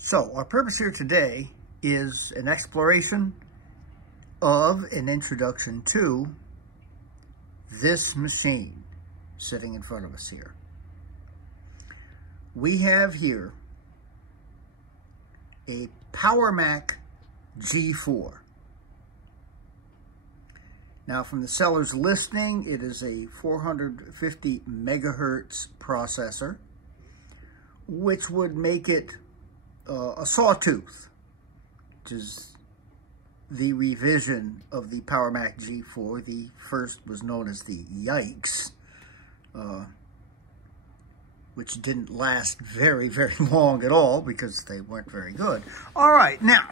So our purpose here today is an exploration of an introduction to this machine sitting in front of us here. We have here a PowerMac G4. Now from the seller's listing, it is a 450 megahertz processor, which would make it a sawtooth, which is the revision of the PowerMac G4. The first was known as the Yikes, which didn't last very, very long at all because they weren't very good. All right, now,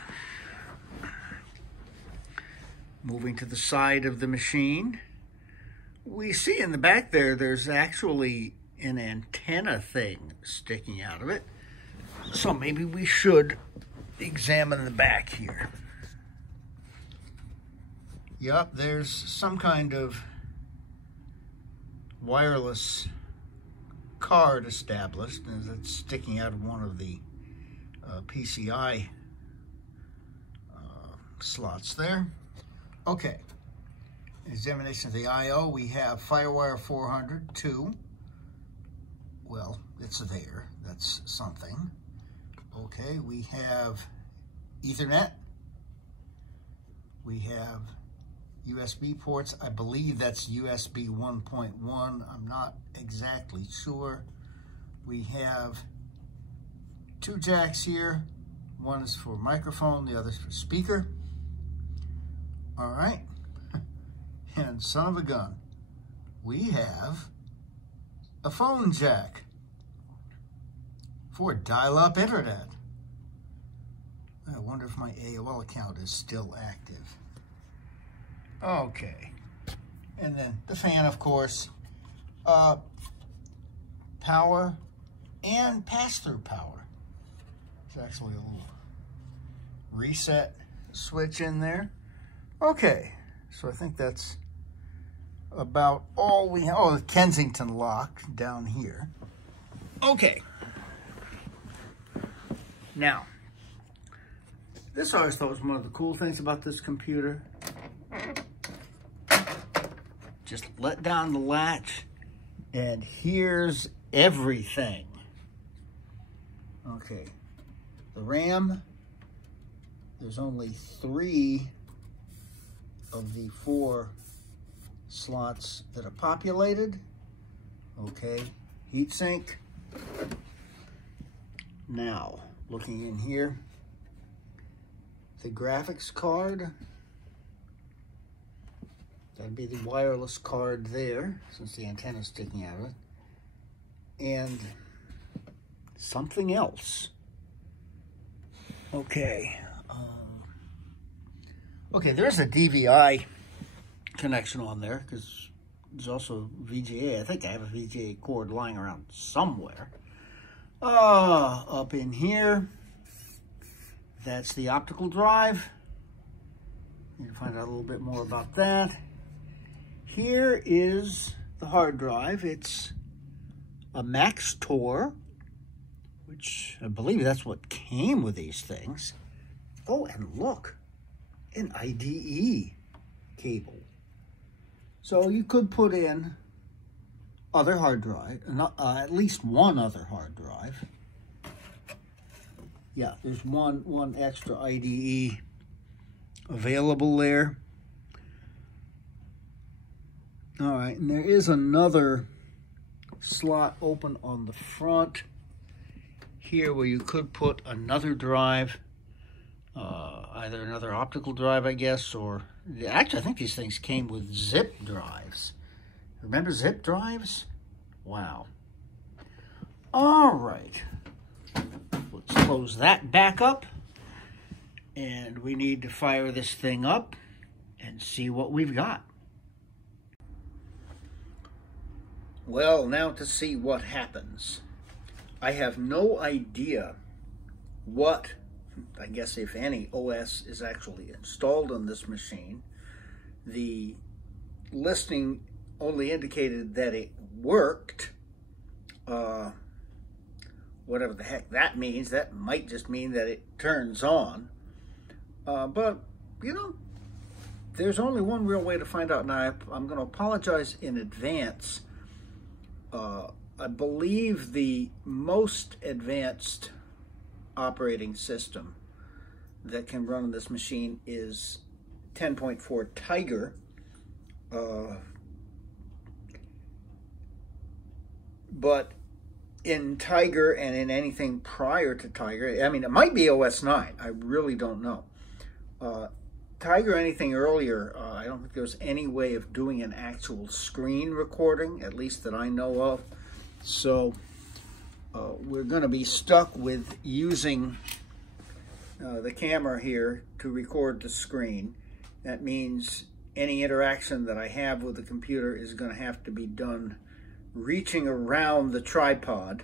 moving to the side of the machine, we see in the back there's actually an antenna thing sticking out of it. So maybe we should examine the back here. Yup, there's some kind of wireless card established, and it's sticking out of one of the PCI slots there. Okay, examination of the I/O. We have FireWire 400, 2. Well, it's there. That's something. Okay, we have Ethernet. We have USB ports. I believe that's USB 1.1. I'm not exactly sure. We have 2 jacks here. One is for microphone, the other is for speaker. All right. And son of a gun, we have a phone jack for dial-up internet. I wonder if my AOL account is still active. Okay. And then the fan, of course. Power and pass-through power. There's actually a little reset switch in there. Okay. So I think that's about all we have. Oh, the Kensington lock down here. Okay. Now, this I always thought was one of the cool things about this computer. Just let down the latch, and here's everything. Okay, the RAM, there's only 3 of the 4 slots that are populated. Okay, heatsink. Now, looking in here, the graphics card, that'd be the wireless card there, since the antenna's sticking out of it, and something else. Okay, okay, there's a DVI connection on there, because there's also VGA. I think I have a VGA cord lying around somewhere. Up in here, that's the optical drive. You can find out a little bit more about that. Here is the hard drive. It's a Maxtor, which I believe that's what came with these things. Oh, and look, an IDE cable. So you could put in other hard drive, at least one other hard drive. Yeah, there's one extra IDE available there. All right, and there is another slot open on the front here where you could put another drive, either another optical drive, I guess, or actually I think these things came with zip drives. Remember zip drives? Wow. All right. Let's close that back up. And we need to fire this thing up and see what we've got. Well, now to see what happens. I have no idea what, I guess if any, OS is actually installed on this machine. The listing only indicated that it worked. whatever the heck that means. That might just mean that it turns on. But, you know, there's only one real way to find out. Now, I'm going to apologize in advance. I believe the most advanced operating system that can run on this machine is 10.4 Tiger. But in Tiger and in anything prior to Tiger, I mean, it might be OS 9. I really don't know. Tiger, anything earlier, I don't think there was any way of doing an actual screen recording, at least that I know of. So we're going to be stuck with using the camera here to record the screen. That means any interaction that I have with the computer is going to have to be done reaching around the tripod.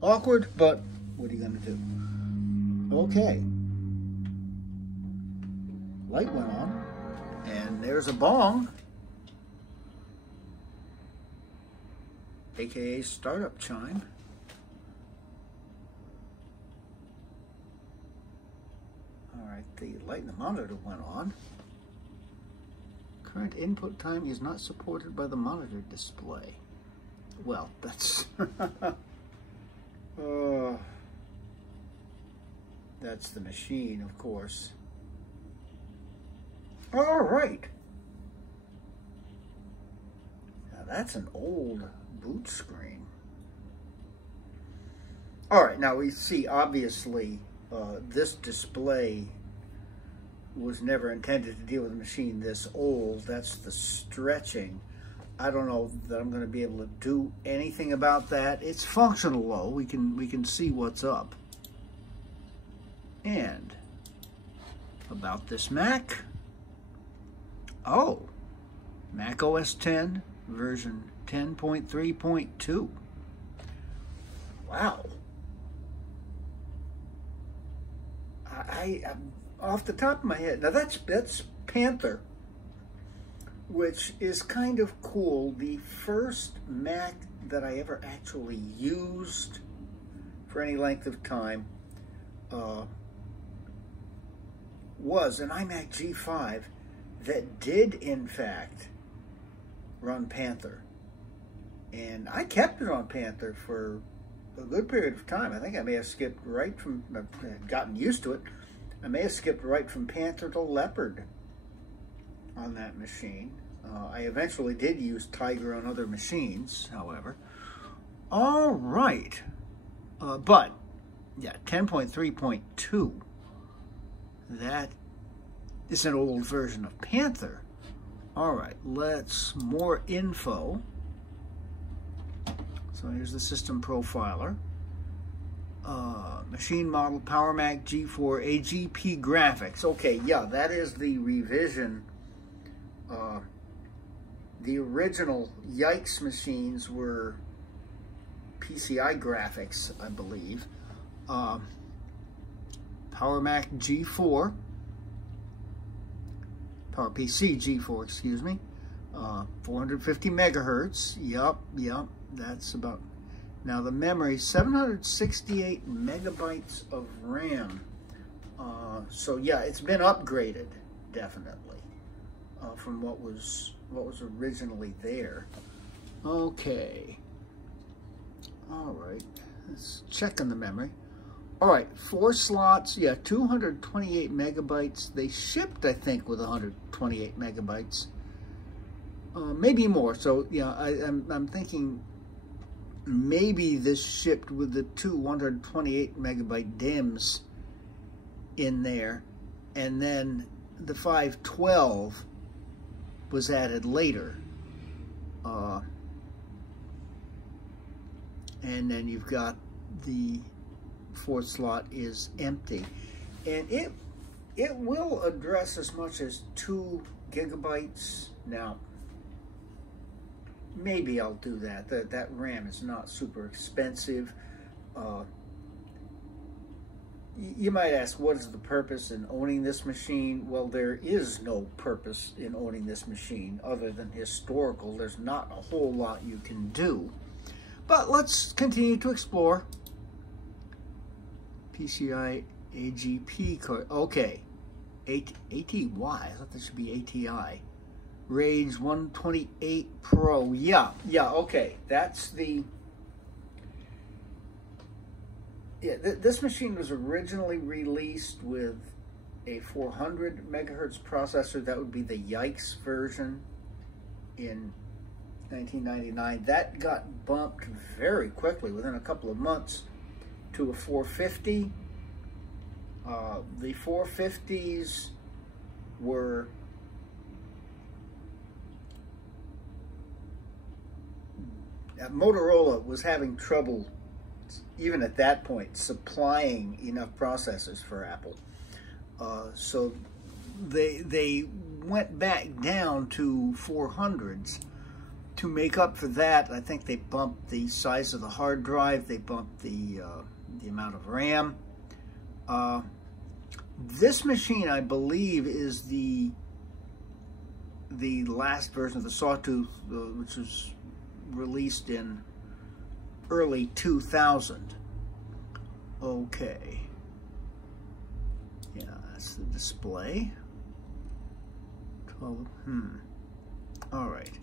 Awkward, but what are you going to do? Okay. Light went on, and there's a bong, aka startup chime. All right, the light in the monitor went on. Current input time is not supported by the monitor display. Well, that's that's the machine, of course. All right. Now that's an old boot screen. All right, now we see obviously this display was never intended to deal with a machine this old. That's the stretching. I don't know that I'm going to be able to do anything about that. It's functional though. We can see what's up. And about this Mac. Oh, Mac OS 10 version 10.3.2. Wow. I'm off the top of my head. Now that's Panther, which is kind of cool. The first Mac that I ever actually used for any length of time was an iMac G5 that did, in fact, run Panther. And I kept it on Panther for a good period of time. I think I may have skipped right from, gotten used to it. I may have skipped right from Panther to Leopard on that machine. I eventually did use Tiger on other machines, however. All right. But, yeah, 10.3.2. That is an old version of Panther. All right, more info. So here's the system profiler. Machine model PowerMac G4 AGP graphics. Okay, yeah, that is the revision. The original Yikes machines were PCI graphics, I believe. PowerMac G4. PowerPC G4, excuse me. 450 megahertz. Yup, that's about. Now the memory, 768 megabytes of RAM. So yeah, it's been upgraded, definitely, from what was originally there. Okay. All right, let's check on the memory. All right, 4 slots, yeah, 228 megabytes. They shipped, I think, with 128 megabytes. Maybe more. So yeah, I'm thinking maybe this shipped with the 228 megabyte DIMMs in there, and then the 512 was added later. And then you've got the 4th slot is empty, and it will address as much as 2 gigabytes. Now, maybe I'll do that. That RAM is not super expensive. You might ask, what is the purpose in owning this machine? Well, there is no purpose in owning this machine other than historical. There's not a whole lot you can do. But let's continue to explore. PCI AGP card. Okay. ATY. I thought this should be ATI. Range 128 Pro. Yeah, okay. That's the... Yeah, this machine was originally released with a 400 megahertz processor. That would be the Yikes version in 1999. That got bumped very quickly, within a couple of months, to a 450. The 450s were Motorola was having trouble, even at that point, supplying enough processors for Apple. So they went back down to 400s. To make up for that, I think they bumped the size of the hard drive. They bumped the amount of RAM. This machine, I believe, is the last version of the Sawtooth, which was released in early 2000. Okay. Yeah, that's the display. 12. All right.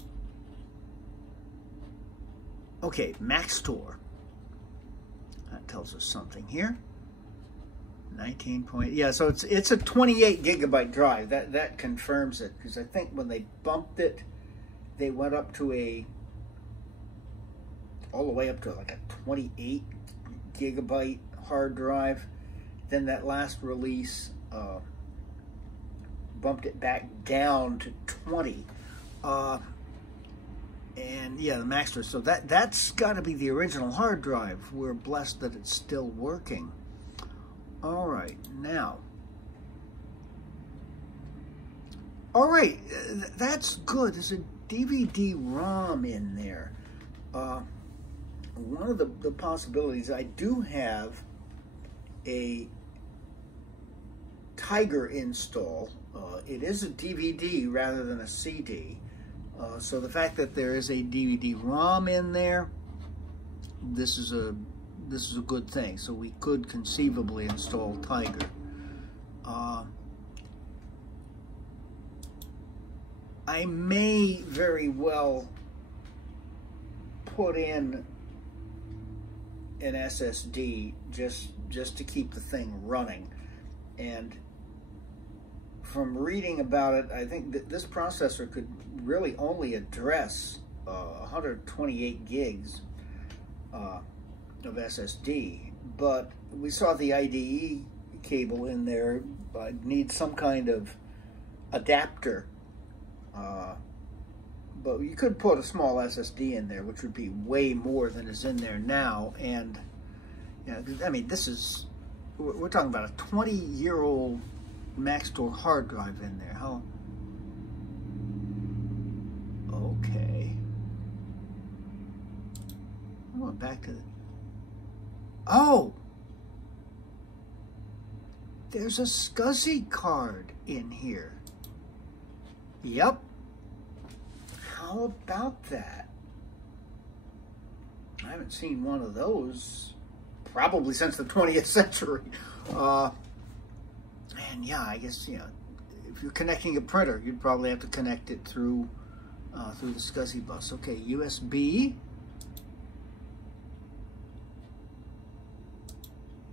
Okay, Maxtor. That tells us something here. 19 point. Yeah, so it's a 28 gigabyte drive. That confirms it, because I think when they bumped it, they went up to all the way up to like a 28 gigabyte hard drive. Then that last release bumped it back down to 20. And yeah, the Maxtor. So that's got to be the original hard drive. We're blessed that it's still working. All right, now. All right, that's good. There's a DVD-ROM in there. One of the possibilities, I do have a Tiger install. It is a DVD rather than a CD. So the fact that there is a DVD-ROM in there, this is a good thing. So we could conceivably install Tiger. I may very well put in an SSD just to keep the thing running. And from reading about it, I think that this processor could really only address 128 gigs of SSD. But we saw the IDE cable in there. I'd need some kind of adapter. But you could put a small SSD in there, which would be way more than is in there now. And, you know, I mean, we're talking about a 20-year-old Maxtor hard drive in there. How? Okay. I went back to oh! There's a SCSI card in here. Yep. How about that? I haven't seen one of those probably since the 20th century. And yeah, I guess, you know, if you're connecting a printer, you'd probably have to connect it through the SCSI bus. Okay, USB.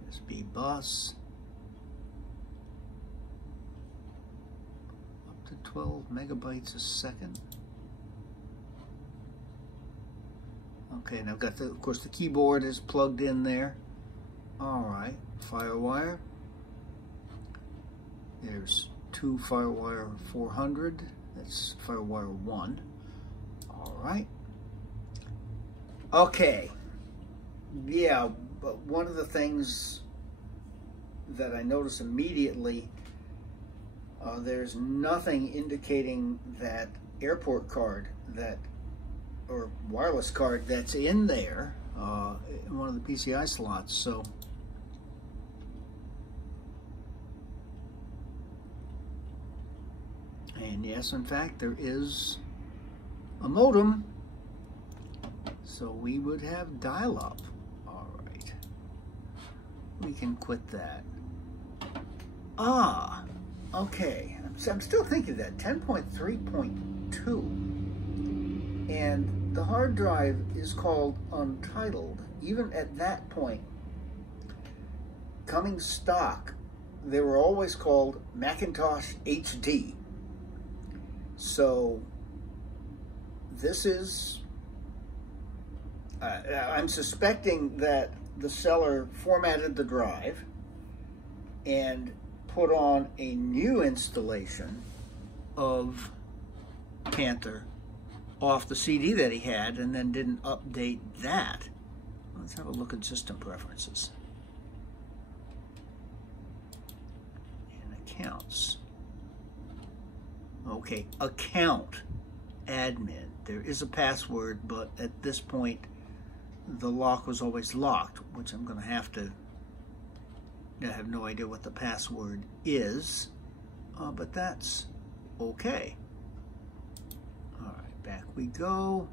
USB bus. Up to 12 megabytes a second. Okay, and I've got, of course, the keyboard is plugged in there. All right, FireWire. There's two FireWire 400. That's FireWire 1. All right. Okay. Yeah, but one of the things that I notice immediately, there's nothing indicating that airport card or wireless card that's in there in one of the PCI slots. So and yes, in fact, there is a modem. So we would have dial-up. All right. We can quit that. Ah, okay. So I'm still thinking that 10.3.2. And the hard drive is called Untitled. Even at that point, coming stock, they were always called Macintosh HD. So this is, I'm suspecting that the seller formatted the drive and put on a new installation of Panther off the CD that he had and then didn't update that. Let's have a look at system preferences. And accounts. Okay, account admin. There is a password, but at this point the lock was always locked, which I'm going to have to, I have no idea what the password is, but that's okay. All right, back we go.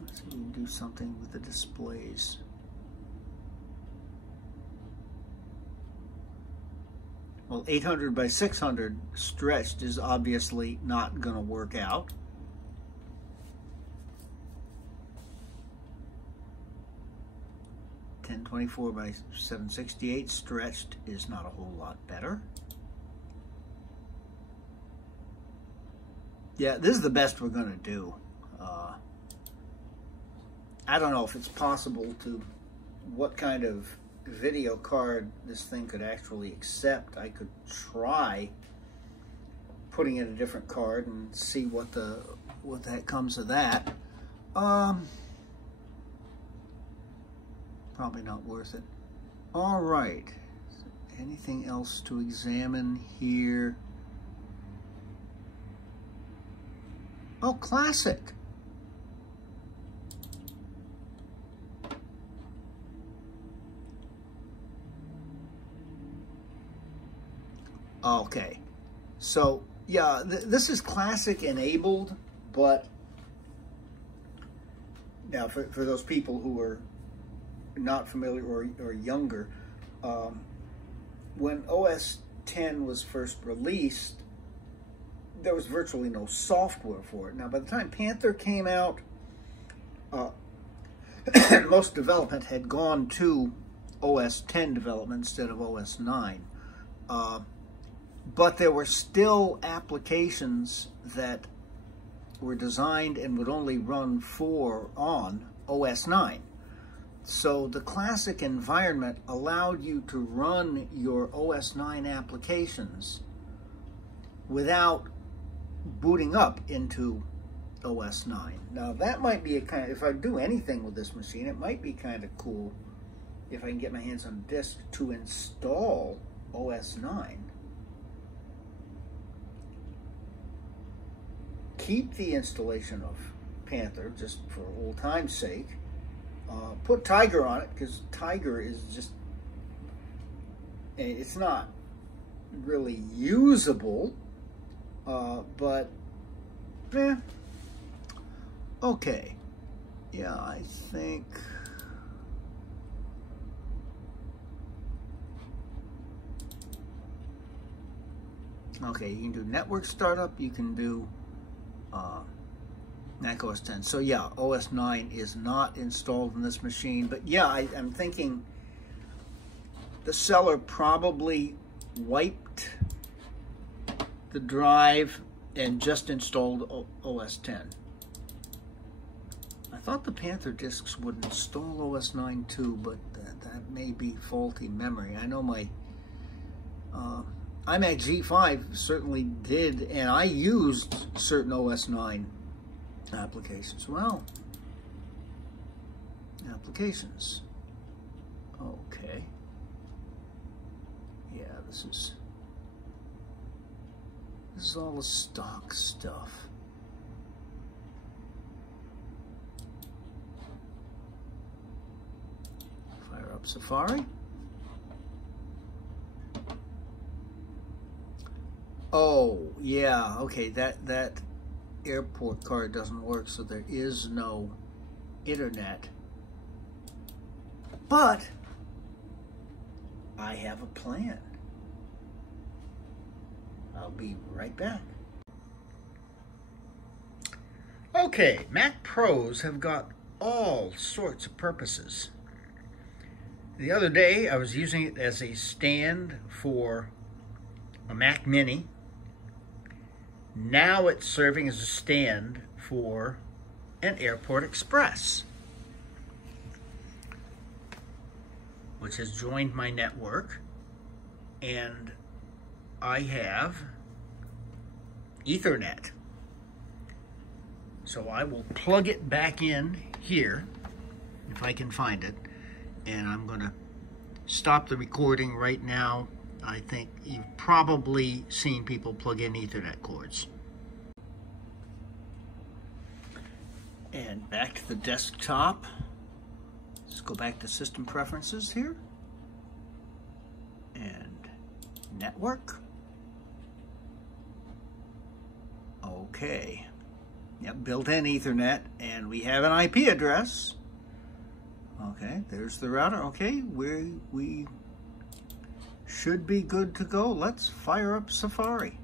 Let's see if we can do something with the displays. Well, 800 by 600 stretched is obviously not going to work out. .1024 by 768 stretched is not a whole lot better. Yeah, this is the best we're going to do. I don't know if it's possible to, what kind of video card this thing could actually accept. I could try putting in a different card and see what that comes of that. Probably not worth it. All right. Anything else to examine here? Oh, classic. Okay. So, yeah, this is classic enabled, but now for those people who are not familiar or younger, when OS X was first released, there was virtually no software for it. Now, by the time Panther came out, most development had gone to OS X development instead of OS IX. But there were still applications that were designed and would only run on OS IX. So the classic environment allowed you to run your OS IX applications without booting up into OS IX. Now that might be a kind of, if I do anything with this machine, it might be kind of cool if I can get my hands on a disk to install OS IX. Keep the installation of Panther just for old time's sake. Put Tiger on it because Tiger is just, it's not really usable, but okay. Yeah, I think okay, you can do network startup, you can do Mac OS X. So yeah, OS 9 is not installed in this machine, but yeah, I'm thinking the seller probably wiped the drive and just installed OS X. I thought the Panther disks would install OS 9 too, but that may be faulty memory. I know my iMac G5 certainly did, and I used certain OS 9 applications. Well, applications. Okay. Yeah, this is all the stock stuff. Fire up Safari. Oh, yeah, okay, that airport card doesn't work, so there is no internet. But I have a plan. I'll be right back. Okay, Mac Pros have got all sorts of purposes. The other day, I was using it as a stand for a Mac Mini. Now it's serving as a stand for an Airport Express, which has joined my network, and I have Ethernet. So I will plug it back in here, if I can find it, and I'm going to stop the recording right now. I think you've probably seen people plug in Ethernet cords. And back to the desktop. Let's go back to System Preferences here. And Network. Okay. Yep, built-in Ethernet, and we have an IP address. Okay, there's the router. Okay, we should be good to go. Let's fire up Safari.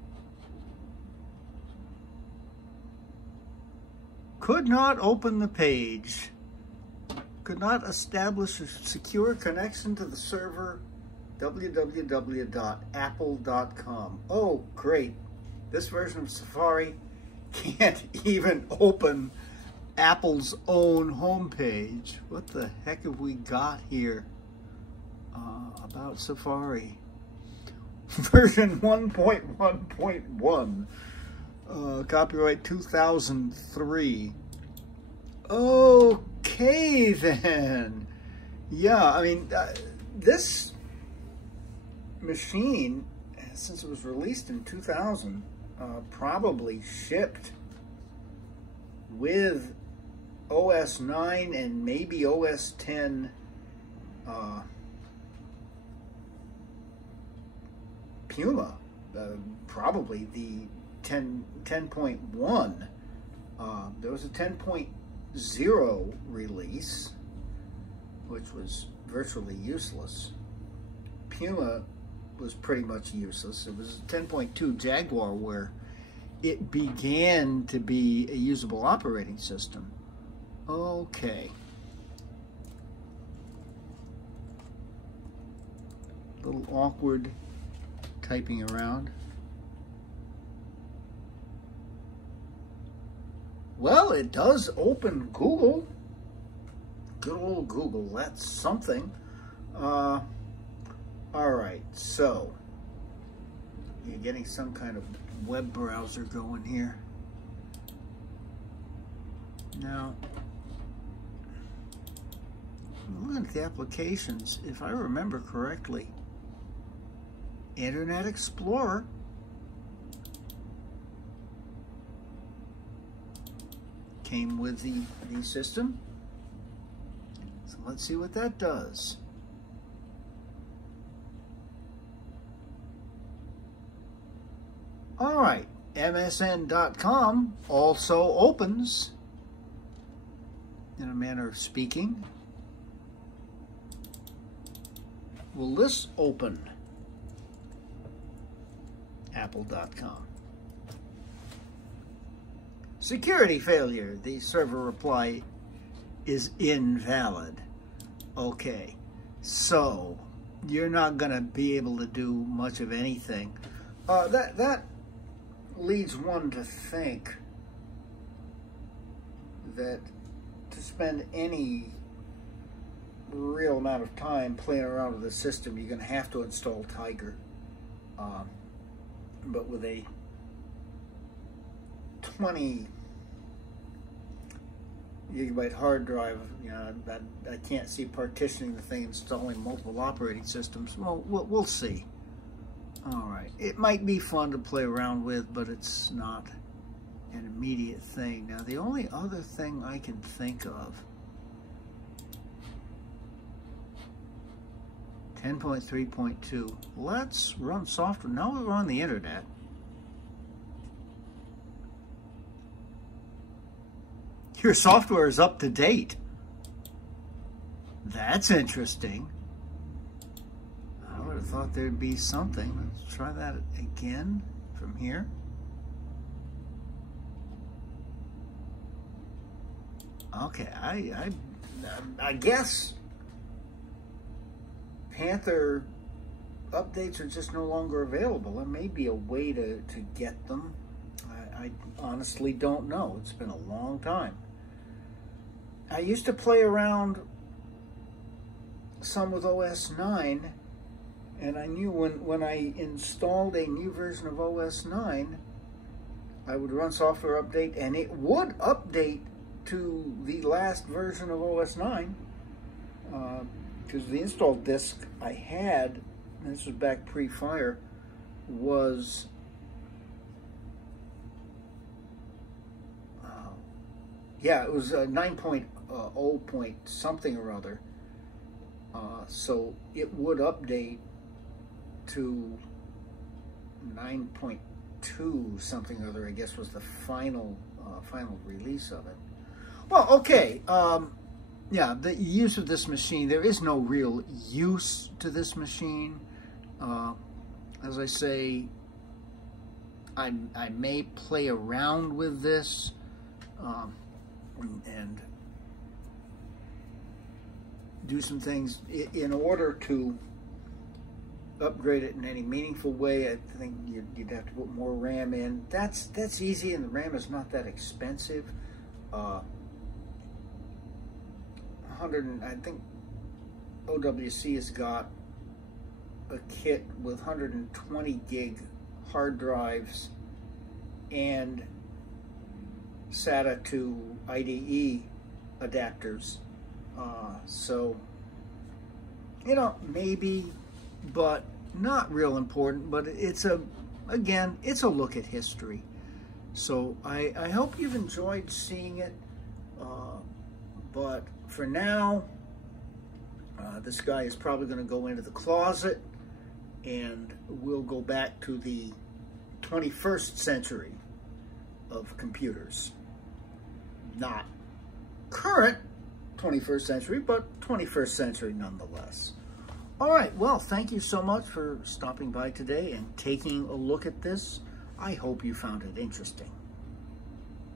Could not open the page. Could not establish a secure connection to the server www.apple.com. Oh, great. This version of Safari can't even open Apple's own homepage. What the heck have we got here about Safari? Version 1.1.1, copyright 2003. Okay then. Yeah, I mean, this machine, since it was released in 2000, probably shipped with OS 9 and maybe OS 10 Puma, probably the 10.1. There was a 10.0 release, which was virtually useless. Puma was pretty much useless. It was 10.2 Jaguar where it began to be a usable operating system. Okay. A little awkward typing around. Well, it does open Google. Good old Google, that's something. All right, so you're getting some kind of web browser going here. Now, looking at the applications, if I remember correctly, Internet Explorer came with the system. So let's see what that does. All right, MSN.com also opens, in a manner of speaking. Will this open Apple.com? Security failure. The server reply is invalid. Okay, so you're not going to be able to do much of anything. That leads one to think that to spend any real amount of time playing around with the system, you're going to have to install Tiger. But with a 20 gigabyte hard drive, you know, I can't see partitioning the thing, installing multiple operating systems. Well, we'll see. All right, it might be fun to play around with, but it's not an immediate thing. Now, the only other thing I can think of, 10.3.2, let's run software. Now we're on the internet. your software is up to date. That's interesting. I would have thought there'd be something. Let's try that again from here. Okay, I guess Panther updates are just no longer available. There may be a way to get them. I honestly don't know. It's been a long time. I used to play around some with OS 9, and I knew when I installed a new version of OS 9, I would run software update, and it would update to the last version of OS 9, because the install disk I had, and this was back pre-fire, was yeah, it was 9.0 point something or other. So it would update to 9.2 something or other, I guess was the final release of it. Well, okay, yeah, the use of this machine, there is no real use to this machine. As I say, I may play around with this and do some things in order to upgrade it in any meaningful way. I think you'd have to put more RAM in. That's easy, and the RAM is not that expensive. I think OWC has got a kit with 120 gig hard drives and SATA to IDE adapters. So, you know, maybe, but not real important. But it's again, it's a look at history. So I hope you've enjoyed seeing it. But for now, this guy is probably going to go into the closet, and we'll go back to the 21st century of computers. Not current 21st century, but 21st century nonetheless. All right, well, thank you so much for stopping by today and taking a look at this. I hope you found it interesting.